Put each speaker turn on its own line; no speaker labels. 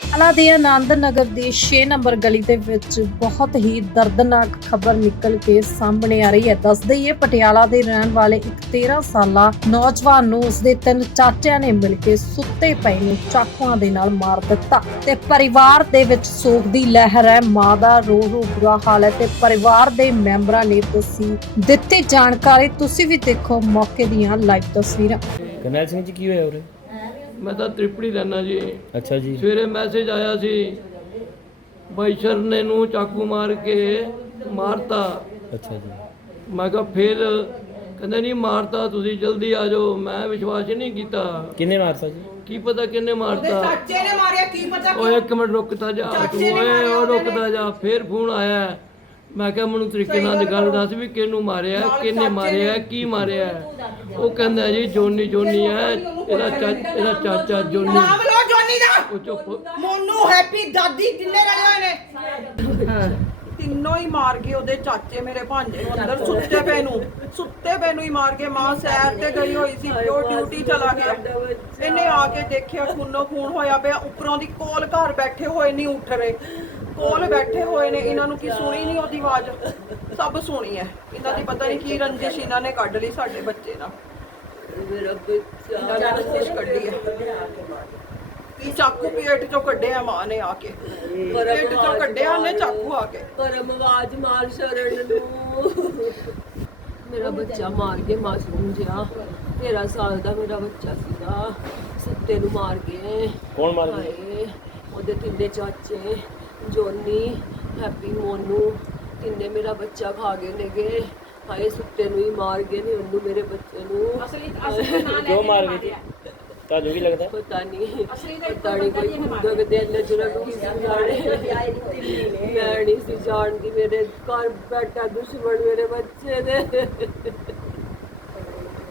ਪਟਿਆਲਾ ਦੇ ਆਨੰਦ ਨਗਰ ਦੀ 6 ਨੰਬਰ ਗਲੀ ਦੇ ਵਿੱਚ ਬਹੁਤ ਹੀ ਦਰਦਨਾਕ ਖਬਰ ਨਿਕਲ ਕੇ ਸਾਹਮਣੇ ਆ ਰਹੀ ਹੈ। ਦੱਸ ਦਈਏ ਪਟਿਆਲਾ ਦੇ ਰਹਿਣ ਵਾਲੇ ਇੱਕ 13 ਸਾਲਾ ਨੌਜਵਾਨ ਨੂੰ ਉਸਦੇ 3 ਚਾਚਿਆਂ ਨੇ ਮਿਲ ਕੇ ਸੁੱਤੇ ਪਏ ਨੂੰ ਚਾਕੂਆਂ ਦੇ ਨਾਲ ਮਾਰ ਦਿੱਤਾ ਤੇ ਪਰਿਵਾਰ ਦੇ ਵਿੱਚ ਸੋਗ ਦੀ ਲਹਿਰ ਹੈ। ਮਾਂ ਦਾ ਰੋ ਰੋ ਬੁਰਾ ਹਾਲ ਹੈ ਤੇ ਪਰਿਵਾਰ ਦੇ ਮੈਂਬਰਾਂ ਨੇ ਦਿੱਤੀ ਜਾਣਕਾਰੀ। ਤੁਸੀਂ ਵੀ ਦੇਖੋ ਮੌਕੇ ਦੀਆਂ ਲਾਈਵ ਤਸਵੀਰਾਂ।
ਕਰਨੈਲ ਸਿੰਘ ਜੀ ਕੀ ਹੋਇਆ ਉਰੇ?
मैं तो त्रिपड़ी रहना जी।
ਅੱਛਾ ਜੀ।
सवेरे मैसेज आया सी भाई सर ने नू चाकू मार के मारता।
ਅੱਛਾ ਜੀ।
मैं कहा फिर कहते नहीं मारता तुसी जल्दी आ जाओ। मैं विश्वास ही नहीं किया।
ਕਿੰਨੇ ਮਾਰਤਾ ਜੀ?
की पता किन्ने मारता।
चाचे ने मारे की पता
ओए एक मिनट रुकता जा।
चाचे ने
ओए
मारे
ओ रुकता जा। फिर फोन आया मैं क्या मैनू तरीके नाल गल दस भी किनू मारिया किन्ने मारिया की मारिया। वो कहंदा जी जोनी जोनी है ਇਹਦਾ ਚਾਚਾ ਜੋਨੀ।
नाम लो जोनी दा
ਉਹ ਚੁੱਪ।
मोनू हैप्पी दादी किन्ने रले होए ने ਤਿੰਨੋਂ ਹੀ ਮਾਰ ਗਏ। ਉਹਦੇ ਚਾਚੇ ਮੇਰੇ ਭਾਂਜੇ ਨੂੰ ਅੰਦਰ ਸੁੱਤੇ ਪਏ ਨੂੰ ਹੀ ਮਾਰ ਕੇ। ਮਾਂ ਸੈਰ ਤੇ ਗਈ ਹੋਈ ਸੀ, ਪਿਓ ਡਿਊਟੀ ਚਲਾ ਗਿਆ। ਇਹਨੇ ਆ ਕੇ ਦੇਖਿਆ ਖੂਨੋ ਖੂਨ ਹੋਇਆ ਪਿਆ। ਉੱਪਰੋਂ ਦੀ ਕੋਲ ਘਰ ਬੈਠੇ ਹੋਏ ਨਹੀਂ ਉੱਠ ਰਹੇ, ਕੋਲ ਬੈਠੇ ਹੋਏ ਨੇ। ਇਹਨਾਂ ਨੂੰ ਕੀ ਸੁਣੀ ਨਹੀਂ ਉਹਦੀ ਆਵਾਜ਼? ਸਭ ਸੁਣੀ ਹੈ। ਇਹਨਾਂ ਦੀ ਪਤਾ ਨਹੀਂ ਕੀ ਰੰਜਿਸ਼ ਇਹਨਾਂ ਨੇ ਕੱਢ ਲਈ ਸਾਡੇ ਬੱਚੇ ਨਾਲ। ਮੇਰਾ ਬੱਚਾ ਇਹਨਾਂ ਨੇ ਰੰਜਿਸ਼ ਕੱਢੀ ਹੈ। ਚਾਕੂ ਪੇਟ ਚੋਂ ਕੱਢਿਆ ਮਾਂ ਨੇ ਆ ਕੇ, ਪੇਟ ਚੋਂ ਕੱਢਿਆ ਉਹਨੇ ਚਾਕੂ ਆ ਕੇ।
ਪਰਮ ਆਵਾਜ਼ ਮਾਰ ਸ਼ਰਨ ਨੂੰ। ਮੇਰਾ ਬੱਚਾ ਮਾਰ ਕੇ ਮਾਸੂਮ ਜਿਹਾ 13 ਸਾਲ ਦਾ ਮੇਰਾ ਬੱਚਾ ਸੀਗਾ। ਸੁੱਤੇ ਨੂੰ ਮਾਰ ਗਏ।
ਕੌਣ ਮਾਰ ਗਿਆ?
ਹਾਏ, ਉਹਦੇ ਤਿੰਨੇ ਚਾਚੇ ਜੋਨੀ ਹੈਪੀ ਮੋਨੂ ਤਿੰਨੇ ਮੇਰਾ ਬੱਚਾ ਖਾ ਗਏ ਨੇਗੇ। ਹਾਏ ਸੁੱਤੇ ਨੂੰ ਹੀ ਮਾਰ ਗਏ ਨੇ ਉਹਨੂੰ, ਮੇਰੇ ਬੱਚੇ ਨੂੰ।
ਕਿਉਂ ਮਾਰ ਗਏ ਜੀ? ਤੁਹਾਨੂੰ ਕੀ ਲੱਗਦਾ?
ਪਤਾ ਨਹੀਂ ਕੋਈ ਖੁੰਦਕ ਦੇ ਨਜ਼ਰ ਕੀ ਜਾਣੇ। ਮੈਂ ਨਹੀਂ ਸੀ ਜਾਣਦੀ। ਮੇਰੇ ਘਰ ਬੈਠਾ ਦੁਸ਼ਮਣ ਮੇਰੇ ਬੱਚੇ ਦੇ।